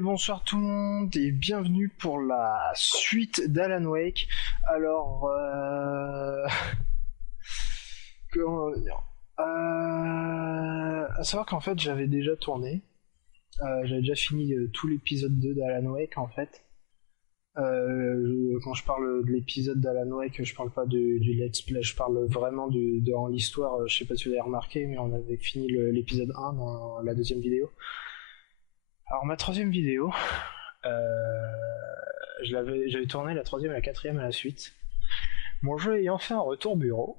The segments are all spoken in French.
Bonsoir tout le monde et bienvenue pour la suite d'Alan Wake. Alors, comment dire à savoir qu'en fait j'avais déjà tourné, j'avais déjà fini tout l'épisode 2 d'Alan Wake en fait. Quand je parle de l'épisode d'Alan Wake, je parle pas du let's play, je parle vraiment dans l'histoire. Je sais pas si vous avez remarqué, mais on avait fini l'épisode 1 dans la deuxième vidéo. Alors ma troisième vidéo, j'avais tourné la troisième et la quatrième à la suite. Mon jeu ayant fait un retour bureau,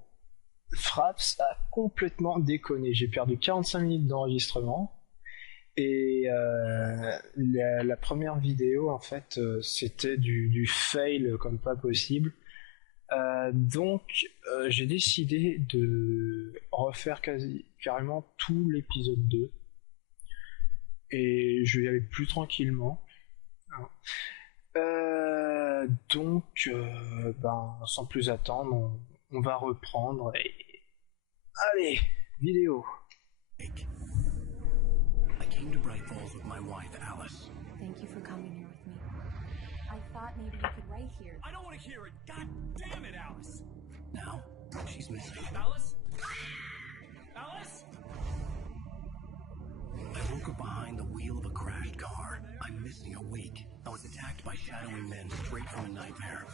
Fraps a complètement déconné. J'ai perdu 45 minutes d'enregistrement. Et la première vidéo, en fait, c'était du fail comme pas possible. Donc, j'ai décidé de refaire carrément tout l'épisode 2. Et je vais y aller plus tranquillement. Donc, sans plus attendre, on va reprendre. Et... Allez, vidéo. I came to Bright Falls with my wife, Alice. Thank you for coming here with me. I thought maybe you could write here. I don't want to hear it! God damn it, Alice! Now, she's missing. Alice? Alice? I woke up behind the wheel of a crashed car. I'm missing a week. I was attacked by shadowy men straight from a nightmare.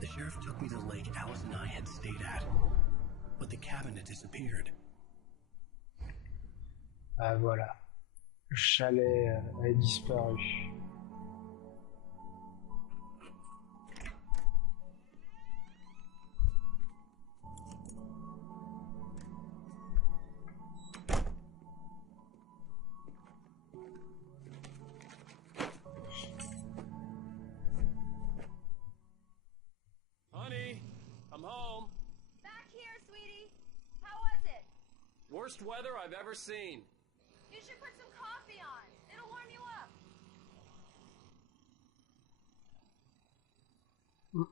The sheriff took me to the lake Alice and I had stayed at. But the cabin had disappeared. Ah voilà, le chalet a disparu. Honey, I'm home. Back here, sweetie. How was it? Worst weather I've ever seen. You should put some coffee on. It'll warm you up.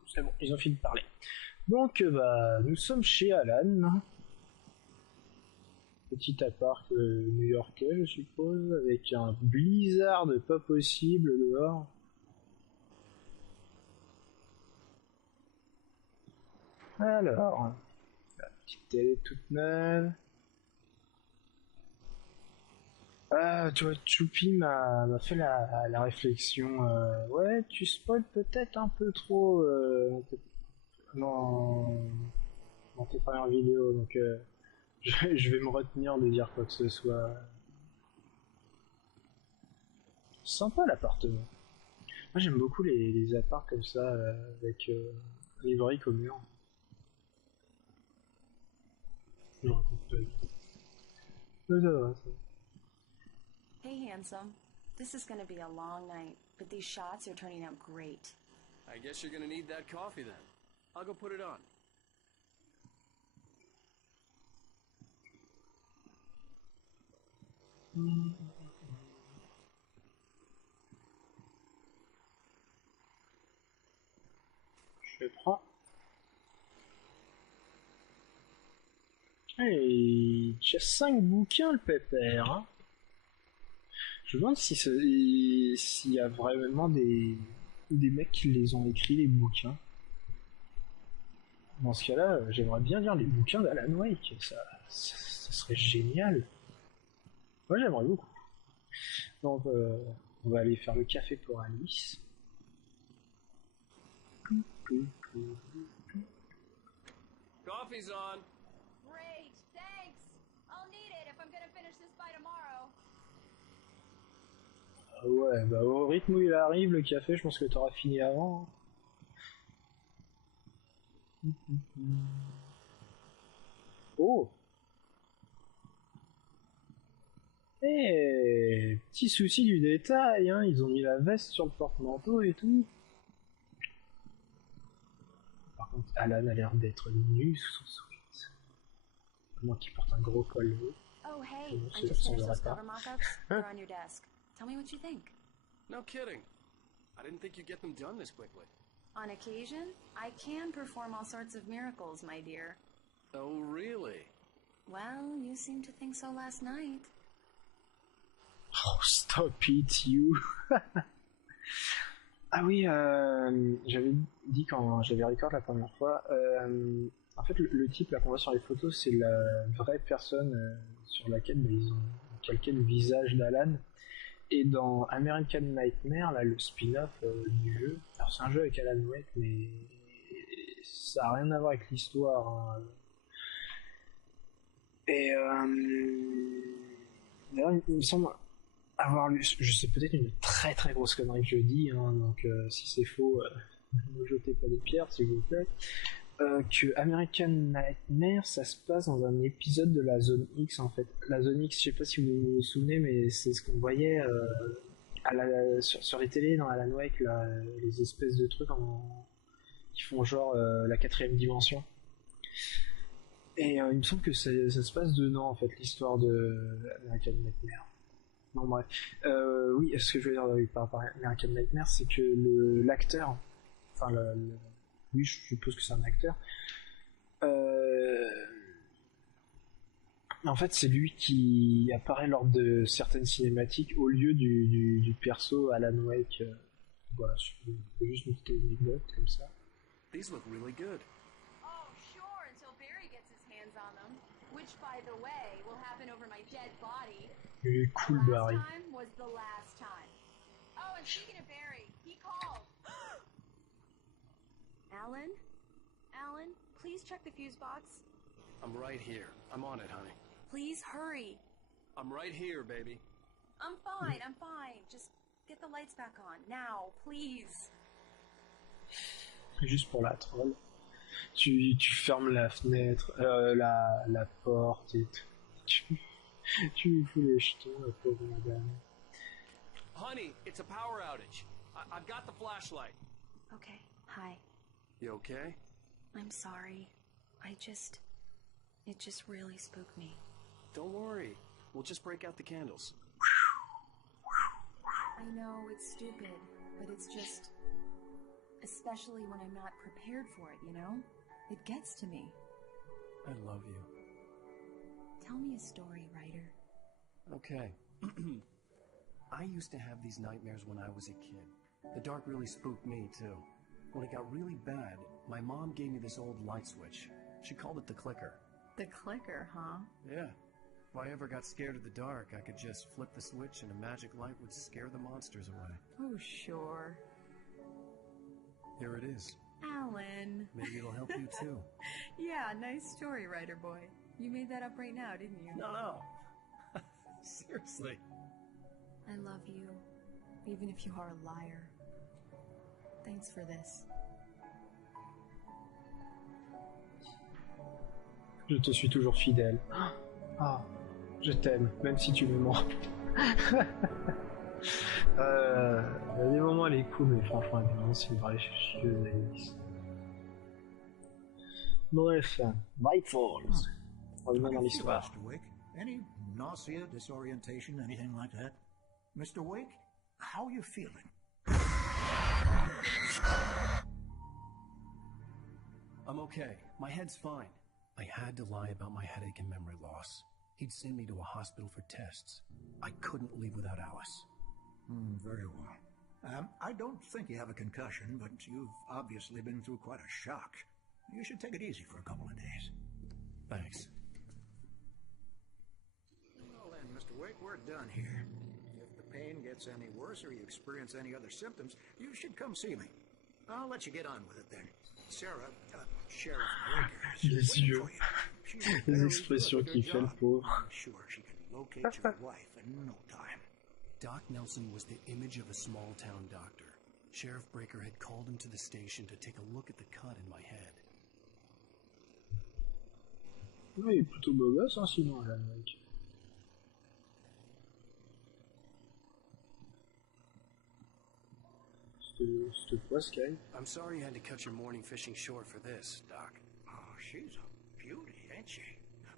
C'est bon, ils ont fini de parler. Donc, nous sommes chez Alan. Petit appart new-yorkais, je suppose, avec un blizzard pas possible dehors. Alors, la petite télé toute neuve. Ah, tu vois, Choupi m'a fait la réflexion. Ouais, tu spoil peut-être un peu trop dans tes premières vidéos, donc je vais me retenir de dire quoi que ce soit. Sympa l'appartement. Moi j'aime beaucoup les apparts comme ça, avec les briques au mur. Je raconte pas. Mais ça va, ça. Hey, handsome. This is gonna be a long night, but these shots are turning out great. I guess you're gonna need that coffee then. I'll go put it on. Je prends. Et il y a 5 bouquins le pépère. Hein. Je me demande s'il y a vraiment des mecs qui les ont écrits, les bouquins. Dans ce cas-là, j'aimerais bien lire les bouquins d'Alan Wake. Ça serait génial. Moi, j'aimerais beaucoup. Donc, on va aller faire le café pour Alice. Coffee's on. Great, thanks. I'll need it if I'm gonna finish this by tomorrow. Ah ouais, bah au rythme où il arrive, le café, je pense que t'auras fini avant. Oh! Eh, petit souci du détail, hein, ils ont mis la veste sur le porte-manteau et tout. Par contre, Alan a l'air d'être nu sous son sweat. À moins qu'il porte un gros col haut. Oh, hey, Sinon, I ça just finished ressemblerait those pas. cover mock-ups. They're on your desk. Tell me what you think. No kidding. I didn't think you'd get them done this quickly. On occasion, I can perform all sorts of miracles, my dear. Oh, really? Well, you seemed to think so last night. Oh, stop it, you. Ah oui, j'avais dit quand j'avais record la première fois, en fait le type là qu'on voit sur les photos c'est la vraie personne sur laquelle ils ont calqué le visage d'Alan. Et dans American Nightmare, là, le spin-off du jeu, alors c'est un jeu avec Alan Wake, mais ça n'a rien à voir avec l'histoire. Hein. Et d'ailleurs, il me semble avoir lu, je sais peut-être une très très grosse connerie que je dis, hein, donc si c'est faux, ne me jetez pas des pierres s'il vous plaît. Que American Nightmare, ça se passe dans un épisode de la Zone X en fait. La Zone X, je sais pas si vous vous souvenez, mais c'est ce qu'on voyait sur les télés dans Alan Wake, là, les espèces de trucs qui font genre la quatrième dimension. Et il me semble que ça se passe dedans en fait, l'histoire de American Nightmare. Non bref. Oui, ce que je veux dire par rapport à American Nightmare, c'est que l'acteur, enfin oui, je suppose que c'est un acteur. En fait, c'est lui qui apparaît lors de certaines cinématiques au lieu du perso Alan Wake. Voilà, c'est juste une petite anecdote comme ça. These look really good. Oh, sure, until Barry gets his hands on them. Which, by the way, will happen over my dead body. Il est cool, The Barry. last time was the last time. Oh, and speaking of Barry, he called. Alan? Alan, please check the fuse box. I'm right here. I'm on it, honey. Please hurry. I'm right here, baby. I'm fine, I'm fine. Just get the lights back on. Now, please. Juste pour la troll. Tu fermes la fenêtre, la porte et tout. Tu lui fous les jetons, la pauvre madame. Honey, it's a power outage. I've got the flashlight. Okay, hi. You okay? I'm sorry. It just really spooked me. Don't worry. We'll just break out the candles. I know it's stupid, but it's just... Especially when I'm not prepared for it, you know? It gets to me. I love you. Tell me a story, writer. Okay. I used to have these nightmares when I was a kid. The dark really spooked me, too. When it got really bad, my mom gave me this old light switch. She called it the clicker. The clicker, huh? Yeah. If I ever got scared of the dark, I could just flip the switch and a magic light would scare the monsters away. Oh, sure. Here it is. Alan. Maybe it'll help you, too. Yeah, nice story, writer boy. You made that up right now, didn't you? No. Seriously. I love you, even if you are a liar. Thanks for this. Je te suis toujours fidèle. Ah, je t'aime, même si tu me mens. Il y a des moments elle est cool, mais franchement, évidemment, c'est une vraie chieuse Alice. Bref, White Falls. Revenons dans l'histoire. Mr. Wake, any nausea, disorientation, anything like that? Mr. Wake, how are you feeling? I'm okay. My head's fine. I had to lie about my headache and memory loss. He'd send me to a hospital for tests. I couldn't leave without Alice. Very well. I don't think you have a concussion, but you've obviously been through quite a shock. You should take it easy for a couple of days. Thanks. Well then, Mr. Wake, we're done here. If the pain gets any worse or you experience any other symptoms, you should come see me. I'll let you get on with it then. Sarah, Sheriff Breaker, Les yeux, les expressions qu'il fait, le pauvre. I'm sure she can locate your wife in no time. Doc Nelson was the image of a small-town doctor. Sheriff Breaker had called him to the station to take a look at the cut in my head. Oui, il est plutôt beau gosse, hein, sinon, Alan Wake. Cette poiscaille. I'm sorry you had to cut your morning fishing short for this, Doc. Oh, she's a beauty, ain't she?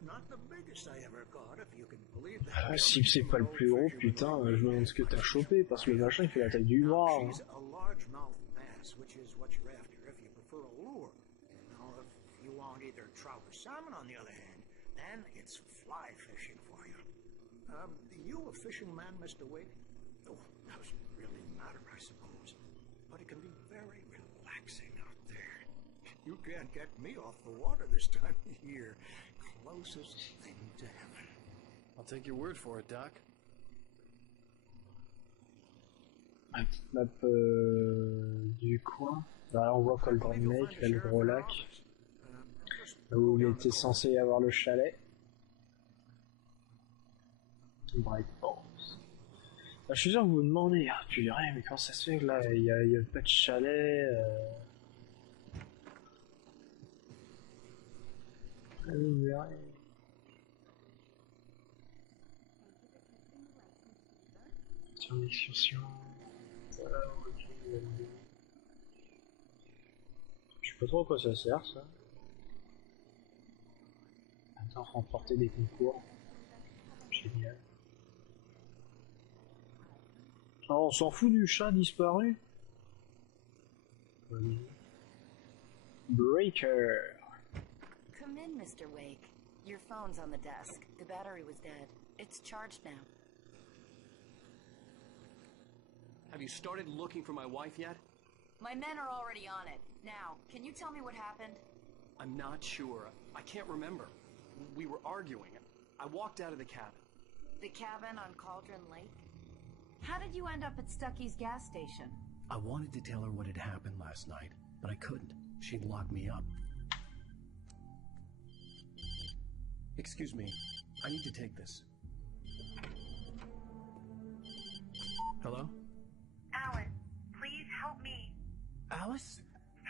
Not the biggest I ever caught, if you can believe that. Ah, si c'est pas le plus gros, putain, je me demande ce que t'as chopé, parce que le machin il fait la taille du bras. Hein. She's a largemouth bass, which is what you're after if you prefer a lure. Now, if you want either trout or salmon, on the other hand, then it's fly fishing for you. You a fishing man, Mr. Wake? Oh, doesn't really matter, I suppose. But it can be very relaxing out there. You can't get me off the water this time of year. Closest thing to heaven. I'll take your word for it, Doc. La petite map du coin. Là, on voit Cauldron Lake, là, le gros lac. Là où il était censé y avoir le chalet. Breakpoint. Bah, je suis sûr que vous vous demandez, hein, tu dirais, mais comment ça se fait que là, il y a pas de chalet Vous verrez. Sur l'excursion. Voilà, ok. Je sais pas trop à quoi ça sert, ça. Attends, remporter des concours. Génial. Oh, on s'en fout du chat disparu. Breaker. Come in, Mr. Wake. Your phone's on the desk. The battery was dead. It's charged now. Have you started looking for my wife yet? My men are already on it. Now, can you tell me what happened? I'm not sure. I can't remember. We were arguing. I walked out of the cabin. The cabin on Cauldron Lake? How did you end up at Stucky's gas station? I wanted to tell her what had happened last night, but I couldn't. She'd locked me up. Excuse me. I need to take this. Hello? Alan, please help me. Alice?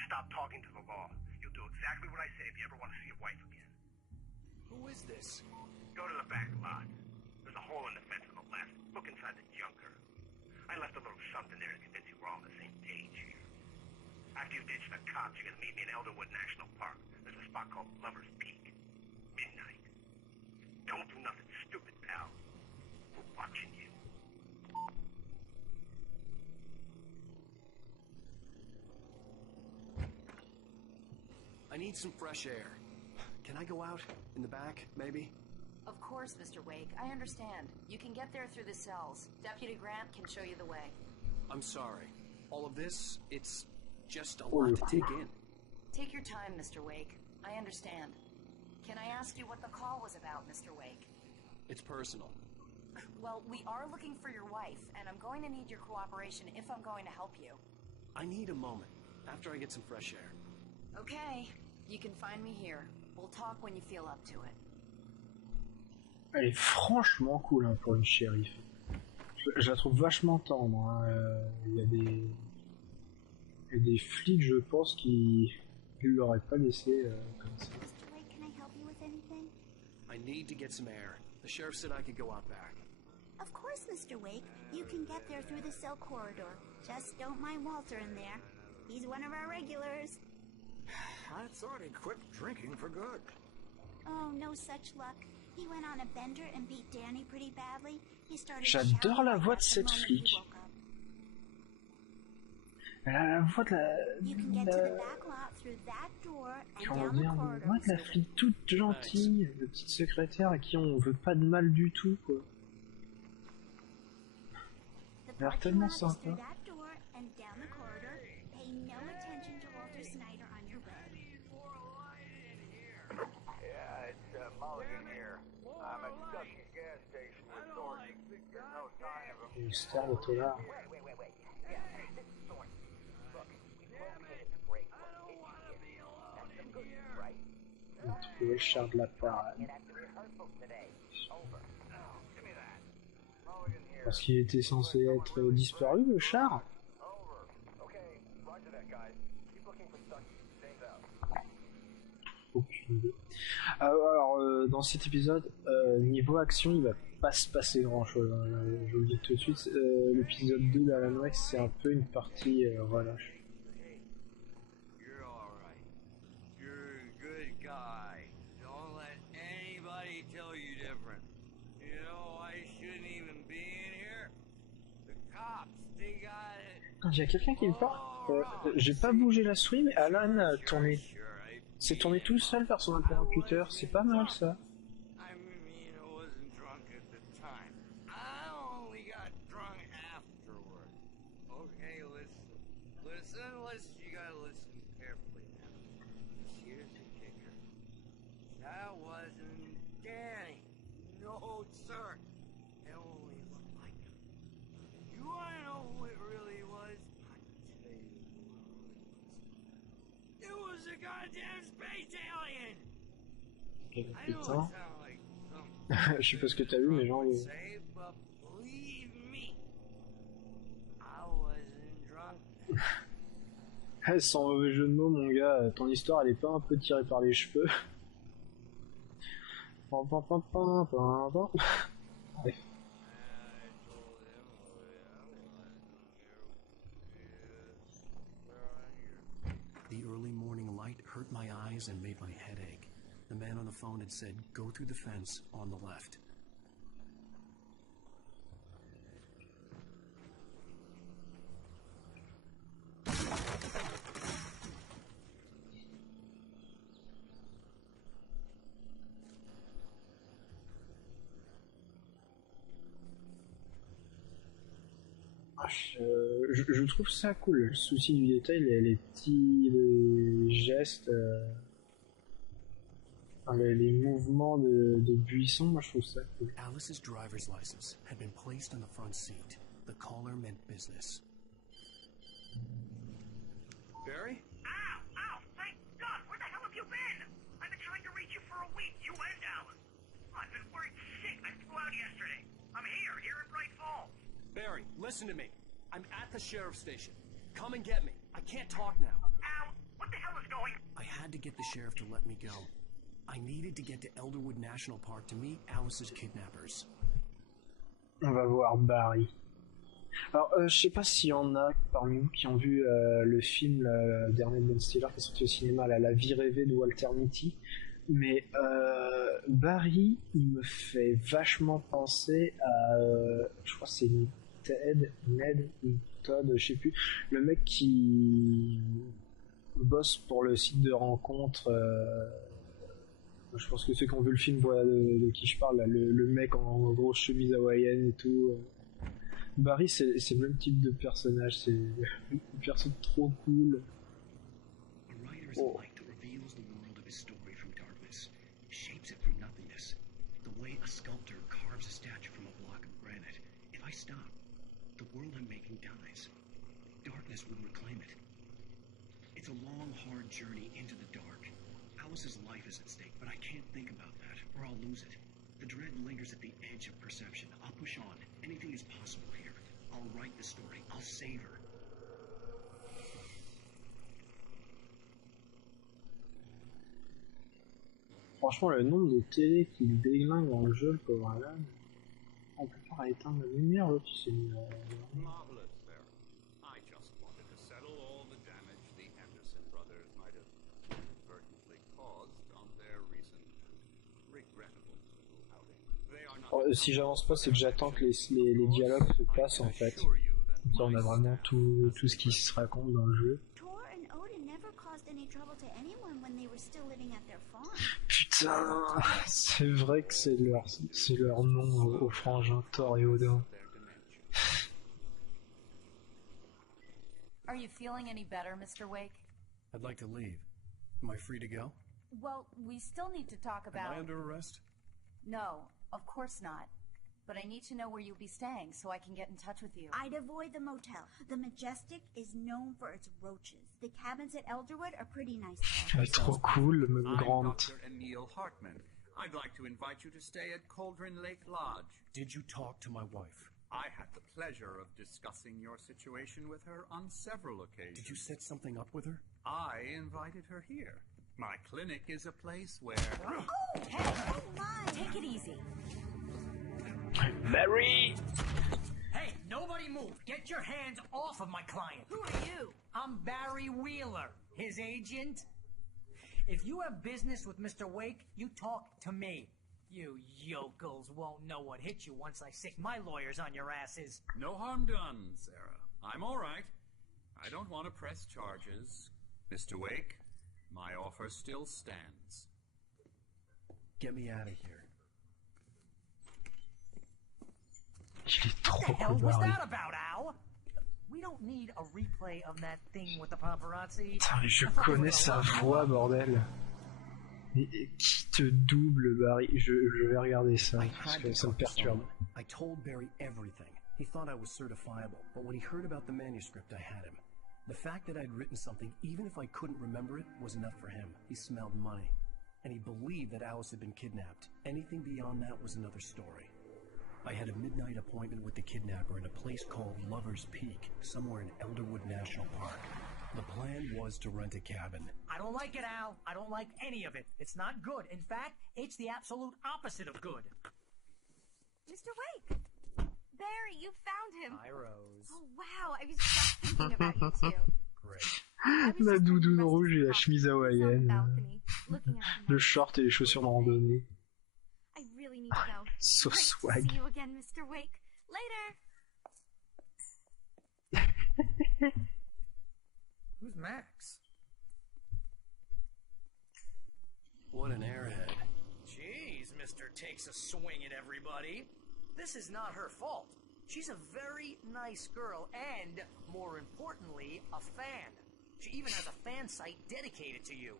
Stop talking to the law. You'll do exactly what I say if you ever want to see your wife again. Who is this? Go to the back lot. There's a hole in the fence on the left. Look inside the junker. I left a little something there to convince you we're all on the same page here. After you ditch the cops, you're gonna meet me in Elderwood National Park. There's a spot called Lover's Peak. Midnight. Don't do nothing stupid, pal. We're watching you. I need some fresh air. Can I go out? In the back, maybe? Of course, Mr. Wake. I understand. You can get there through the cells. Deputy Grant can show you the way. I'm sorry. All of this, it's just a lot to take in. Take your time, Mr. Wake. I understand. Can I ask you what the call was about, Mr. Wake? It's personal. Well, we are looking for your wife, and I'm going to need your cooperation if I'm going to help you. I need a moment, after I get some fresh air. Okay. You can find me here. We'll talk when you feel up to it. Elle est franchement cool hein, pour une shérif. Je la trouve vachement tendre. Hein. Il y a des flics, je pense, qui ne l'auraient pas laissé comme ça. Mr. Wake, can I help you with anything? I need to get some air. The sheriff said I could go out back. Of course, Mr. Wake. You can get there through the cell corridor. Just don't mind Walter in there. He's one of our regulars. I thought he quit drinking for good. Oh, no such luck. He went on a bender and beat Danny pretty badly. He started J'adore la shouting voix de at the cette moment he flic. woke up. Elle a la voix de You can get to the back lot through that door and comment down dire, the la corridor. voix de la flic toute gentille, de petite secrétaire à qui on veut pas de mal du tout, quoi. The Elle a l'air parking tellement lot is sympa. through that door and down the corridor. Pay no attention to Walter Snyder on your way. Yeah, it's Mulligan here. I'm at Stucky's gas station with Thornton. There's no sign of him. Le star de Tolar. Wait. Yeah, this is Thornton. Look, we located the break room in here. That's some good news, right? On a trouvé Charles de la Parade. Get at the rehearsals today. Over. Give me that. Mulligan here. Parce qu'il était censé être disparu, le char. Over. Okay, roger that, guys. Keep looking for Stucky. Stays out. Aucune idée. Alors, dans cet épisode, niveau action, il va pas se passer grand chose. Hein. Je vous le dis tout de suite, l'épisode 2 d'Alan Wake, c'est un peu une partie relâche. Hey, you're alright. You're a good guy. Don't let anybody tell you different. You know, I shouldn't even be in here. The cops, they got it. Il y a quelqu'un qui me parle. J'ai pas bougé la souris, mais Alan a tourné. C'est tourné tout seul vers son interlocuteur. C'est pas mal ça. I mean, I wasn't drunk at the time. Okay, listen, you gotta listen carefully now. Here's the kicker. That wasn't Danny. No, sir. It only looked like him. You wanna know who it really was? I can tell you who it was. It was a goddamn space alien! Quel I know it putain. sounds like something Je sais pas ce que t'as vu, mais genre... say, but believe me, I wasn't drunk. Sans mauvais jeu de mots, mon gars, ton histoire elle est pas un peu tirée par les cheveux. Pam, pam, pam, pam, pam, pam. Ouais. The early morning light hurt my eyes and made my head ache. The man on the phone had said, go through the fence on the left. Je trouve ça cool, le souci du détail, les petits les gestes, les mouvements de buissons, moi je trouve ça cool. Alice's driver's license had been placed on the front seat. The caller meant business. Barry? Ow! Ow! Thank God! Where the hell have you been? I've been trying to reach you for a week, you and Alice. I've been worried sick. I flew out yesterday. I'm here in Bright Falls. Barry, listen to me. I'm at the sheriff's station. Come and get me. I can't talk now. Ow! What the hell is going on? I had to get the sheriff to let me go. I needed to get to Elderwood National Park to meet Alice's kidnappers. On va voir Barry. Alors, je sais pas s'il y en a parmi vous qui ont vu le film le dernier de Ben Stiller qui est sorti au cinéma, La Vie rêvée de Walter Mitty. Mais Barry, il me fait vachement penser à... je crois que c'est Ned ou Todd, je sais plus. Le mec qui bosse pour le site de rencontre... je pense que ceux qui ont vu le film voient de qui je parle. Là, le mec en grosse chemise hawaïenne et tout. Barry, c'est le même type de personnage. C'est une personne trop cool. Oh. Shapes it from nothingness, the way a sculptor carves a statue from a block of granite. If I stop, the world I'm making dies. Darkness will reclaim it. It's a long, hard journey into the dark. Alice's life is at stake, but I can't think about that, or I'll lose it. The dread lingers at the edge of perception. I'll push on. Anything is possible here. I'll write the story. I'll save her. Franchement, le nombre de télé qu'il déglingue dans le jeu, le pauvre Alan. On peut pas éteindre la lumière, l'autre il s'est mis Marvelous, sir. I just wanted to settle all the damage the Anderson brothers might have inadvertently caused on their recent regrettable outing. They are not... Si j'avance pas, c'est que j'attends que les dialogues se passent en fait. Comme ça, on a vraiment tout ce qui se raconte dans le jeu. Putain, c'est vrai que c'est leur nom aux frangins Thor et Odin. Are you feeling any better, Mr. Wake? I'd like to leave. Am I free to go? Well, we still need to talk about... Am I under arrest? No, of course not. But I need to know where you'll be staying so I can get in touch with you. I'd avoid the motel. The Majestic is known for its roaches. The cabins at Elderwood are pretty nice. Trop cool, même I'm grande. Dr. Emil Hartman. I'd like to invite you to stay at Cauldron Lake Lodge. Did you talk to my wife? I had the pleasure of discussing your situation with her on several occasions. Did you set something up with her? I invited her here. My clinic is a place where... Oh, hey, oh my! Take it easy. Barry! Hey, nobody move! Get your hands off of my client! Who are you? I'm Barry Wheeler, his agent. If you have business with Mr. Wake, you talk to me. You yokels won't know what hit you once I sick my lawyers on your asses. No harm done, Sarah. I'm all right. I don't want to press charges. Mr. Wake, my offer still stands. Get me out of here. Il est trop What the hell cool, was Barry. that about, Al? We don't need a replay of that thing with the paparazzi. Putain, mais je connais sa voix, bordel. Et qui te double, Barry? Je vais regarder ça, parce que ça me perturbe. I told Barry everything. He thought I was certifiable, but when he heard about the manuscript, I had him. The fact that I'd written something, even if I couldn't remember it, was enough for him. He smelled money. And he believed that Alice had been kidnapped. Anything beyond that was another story. I had a midnight appointment with the kidnapper in a place called Lover's Peak, somewhere in Elderwood National Park. The plan was to rent a cabin. I don't like it, Al. I don't like any of it. It's not good. In fact, it's the absolute opposite of good. Mr. Wake! Barry, you found him! Hi, Rose. Oh, wow, I was just thinking about you, too. Great. La doudoune rouge et la chemise hawaïenne. Le short et les chaussures de randonnée. I really need to go. So Great swag. to see you again, Mr. Wake. Later! Who's Max? What an airhead. Jeez, Mr. Takes a swing at everybody. This is not her fault. She's a very nice girl and, more importantly, a fan. She even has a fan site dedicated to you.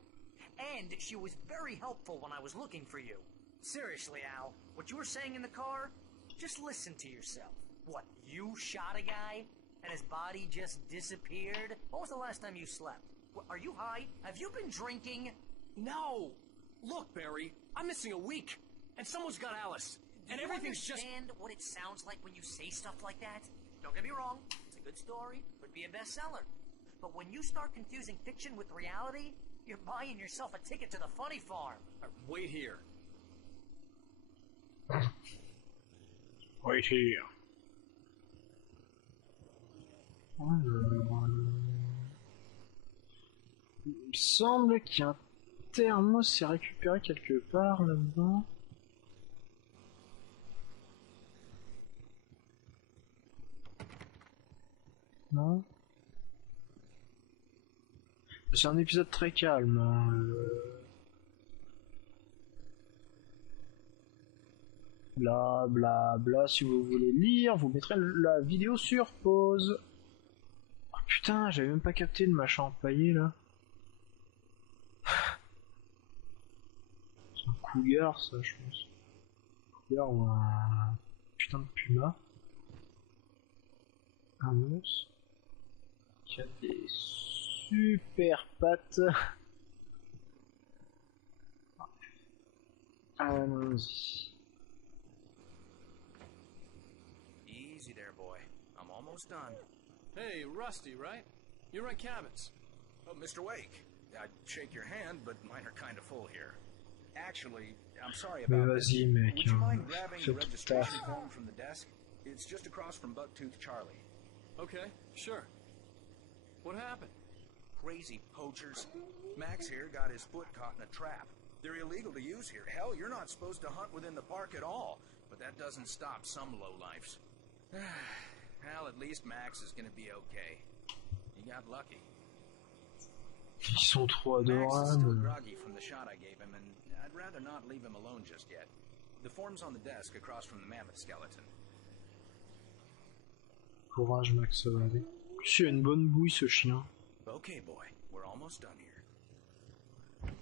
And she was very helpful when I was looking for you. Seriously, Al, what you were saying in the car, just listen to yourself. What, you shot a guy? And his body just disappeared? When was the last time you slept? What, are you high? Have you been drinking? No! Look, Barry, I'm missing a week. And someone's got Alice. And everything's just... Do you understand what it sounds like when you say stuff like that? Don't get me wrong, it's a good story, could be a bestseller. But when you start confusing fiction with reality, you're buying yourself a ticket to the funny farm. Wait here. Wait here. Il me semble qu'il y a un thermos à récupérer quelque part là-dedans. Non. C'est un épisode très calme. Bla bla bla, si vous voulez lire, vous mettrez la vidéo sur pause. Oh putain, j'avais même pas capté le machin empaillé là. C'est un cougar ça, je pense. Un cougar ou un putain de puma. Un monstre qui a des super pattes. Allons-y. Easy there, boy. I'm almost done. Hey, Rusty, right? You rent cabins. Oh, Mr. Wake. I'd shake your hand, but mine are kind of full here. Actually, I'm sorry Mais about this. vas-y mec, Would you mind grabbing fais the tout registration taf. form from the desk? It's just across from Bucktooth Charlie. Okay, sure. What happened? Crazy poachers. Max here got his foot caught in a trap. They're illegal to use here. Hell, you're not supposed to hunt within the park at all. But that doesn't stop some lowlifes. Well, at least Max is gonna be okay. He got lucky. Ils sont trop Max is still adorables. groggy from the shot I gave him, and I'd rather not leave him alone just yet. The form's on the desk across from the mammoth skeleton. Courage Max, ça va aller. C'est une bonne bouille ce chien. Okay, boy, we're almost done here.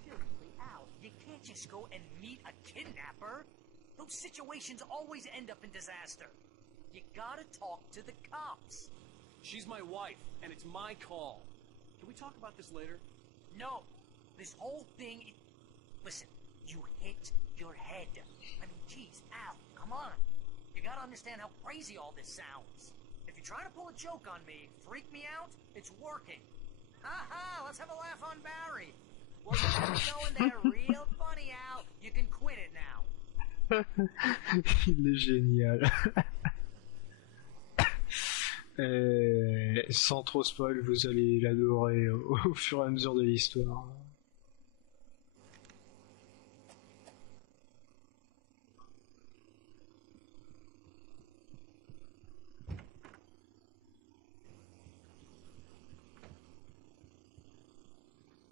Seriously, Al, you can't just go and meet a kidnapper. Those situations always end up in disaster. You gotta talk to the cops. She's my wife, and it's my call. Can we talk about this later? No, this whole thing... Listen, you hit your head. I mean, geez, Al, come on. You gotta understand how crazy all this sounds. If you're trying to pull a joke on me, freak me out, it's working. Ha ha, let's have a laugh on Barry. Well, you got me going there real funny, Al. You can quit it now. Il est génial. Et sans trop spoil, vous allez l'adorer au fur et à mesure de l'histoire.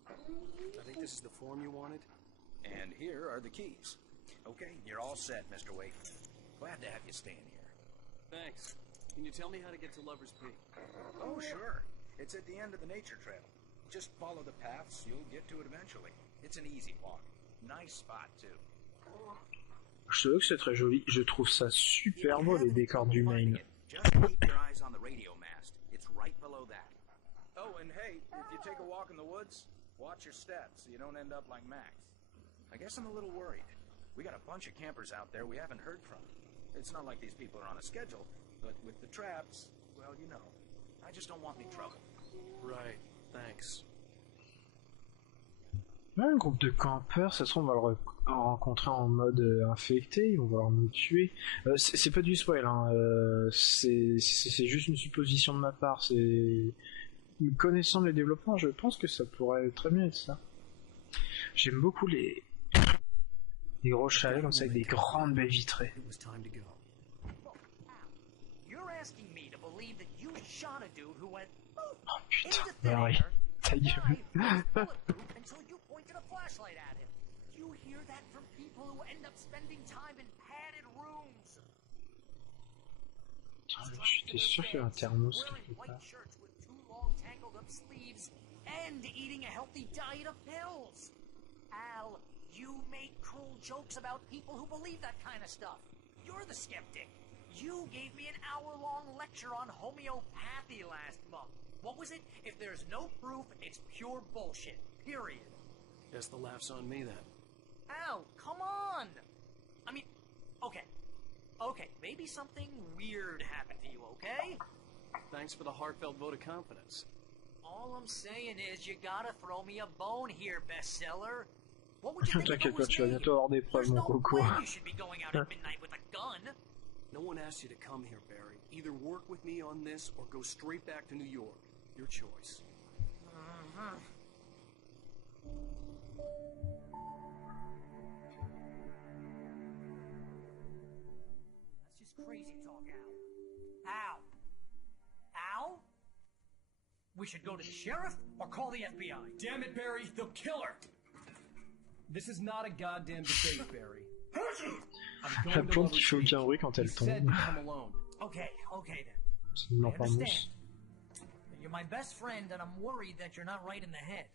I think this is the form you wanted. And here are the keys. Okay, you're all set, Mr. Wake. Glad to have you staying here. Thanks. Can you tell me how to get to Lover's Peak? Oh, sure. It's at the end of the nature trail. Just follow the paths, you'll get to it eventually. It's an easy walk. Nice spot, too. Je sais que c'est très joli. Je trouve ça super beau, les décors du Maine. Just keep your eyes on the radio mast. It's right below that. Oh, and hey, if you take a walk in the woods, watch your steps so you don't end up like Max. I guess I'm a little worried. We got a bunch of campers out there we haven't heard from. It's not like these people are on a schedule, but with the traps, well, you know. I just don't want any trouble. Right, thanks. Là, un groupe de campeurs, ça se trouve, on va le rencontrer en mode infecté, ils vont vouloir nous tuer. C'est pas du spoil, hein. C'est juste une supposition de ma part. Connaissant les développements, je pense que ça pourrait très bien être ça. J'aime beaucoup les gros chalets comme ça avec des grandes baies vitrées. Oh putain, Barry, ta gueule. You hear that from people who end up spending time in padded rooms. J'étais sûr qu'il y avait un thermos quelque part. Shirts with too long tangled up sleeves and eating a healthy diet of pills. Al, you make cruel jokes about people who believe that kind of stuff. You're the skeptic. You gave me an hour-long lecture on homeopathy last month. What was it? If there's no proof, it's pure bullshit. Period. Guess the laugh's on me then. Al, come on! I mean, okay, maybe something weird happened to you, okay? Thanks for the heartfelt vote of confidence. All I'm saying is you gotta throw me a bone here, bestseller. What would you think T'inquiète if it pas, was tu vas me? bientôt avoir des preuves, mon coco. There's no way you should be going out at midnight with a gun. No one asked you to come here, Barry. Either work with me on this or go straight back to New York. Your choice. That's just crazy talk, Al. Al? We should go to the sheriff or call the FBI. Damn it, Barry, they'll kill her! This is not a goddamn debate, Barry. La plante qui fait aucun bruit quand elle tombe. Okay then. C'est une lampe en mousse. You're my best friend and I'm worried that you're not right in the head.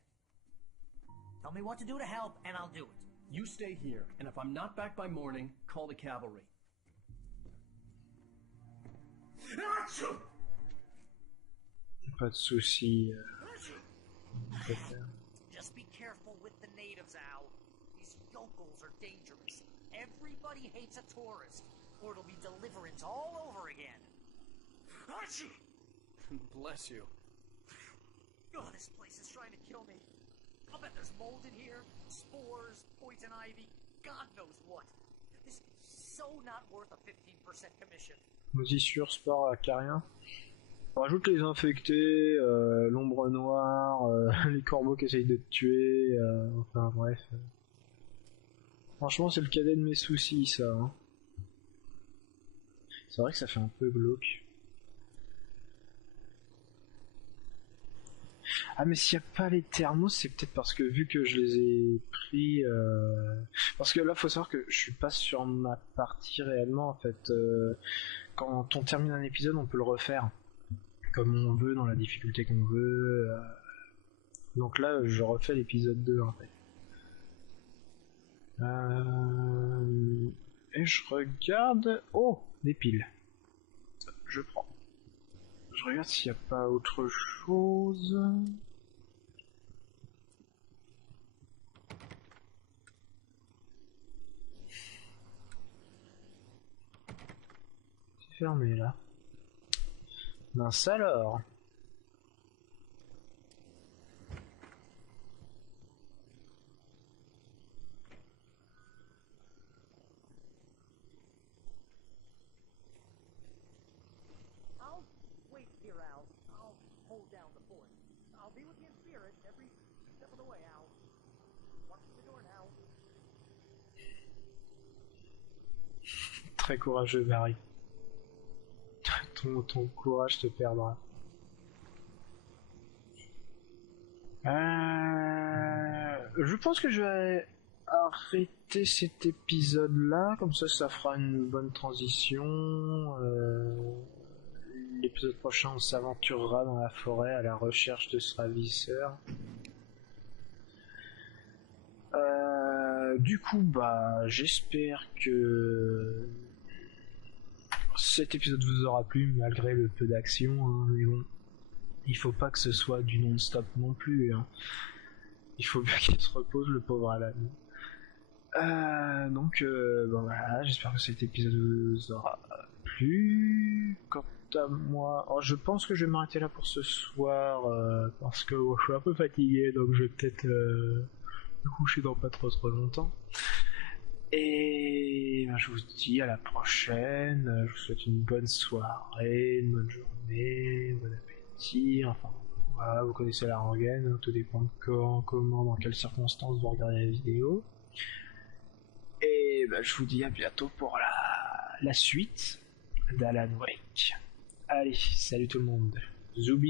Tell me what to do to help and I'll do it. You stay here, and if I'm not back by morning, call the cavalry. Pas de soucis. Just be careful with the natives, Al. These yokels are dangerous. Everybody hates a tourist, or it'll be deliverance all over again. Bless you. Oh, this place is trying to kill me. I'll bet there's mold in here, spores, poison ivy, God knows what. This is so not worth a 15% commission. Moisissure, sport, acarien. On rajoute les infectés, l'ombre noire, les corbeaux qui essayent de te tuer, enfin bref. Franchement, c'est le cadet de mes soucis, ça. Hein. C'est vrai que ça fait un peu glauque. Ah, mais s'il n'y a pas les thermos, c'est peut-être parce que vu que je les ai pris... Parce que là, faut savoir que je suis pas sur ma partie réellement, en fait. Quand on termine un épisode, on peut le refaire. Comme on veut, dans la difficulté qu'on veut. Donc là, je refais l'épisode 2, en fait. Et je regarde... Oh, des piles. Je prends. Je regarde s'il n'y a pas autre chose. C'est fermé là. Mince alors. I'll wait here, Al. I'll hold down the fort. I'll be with you in spirit every step of the way, Al. Watch the door now. Très courageux, Barry. Ton courage te perdra. Je pense que je vais arrêter cet épisode là, comme ça fera une bonne transition. l'épisode prochain, on s'aventurera dans la forêt à la recherche de ce ravisseur. Du coup, j'espère que cet épisode vous aura plu, malgré le peu d'action, hein, mais bon, il faut pas que ce soit du non-stop non plus, hein. Il faut bien qu'il se repose, le pauvre Alan. Voilà, j'espère que cet épisode vous aura plu. Quant à moi, je pense que je vais m'arrêter là pour ce soir, parce que je suis un peu fatigué, donc je vais peut-être me coucher dans pas trop longtemps. Et je vous dis à la prochaine, je vous souhaite une bonne soirée, une bonne journée, bon appétit, enfin voilà, vous connaissez la rengaine, hein, tout dépend de quand, comment, dans quelles circonstances vous regardez la vidéo. Et je vous dis à bientôt pour la suite d'Alan Wake. Allez, salut tout le monde, Zoubi.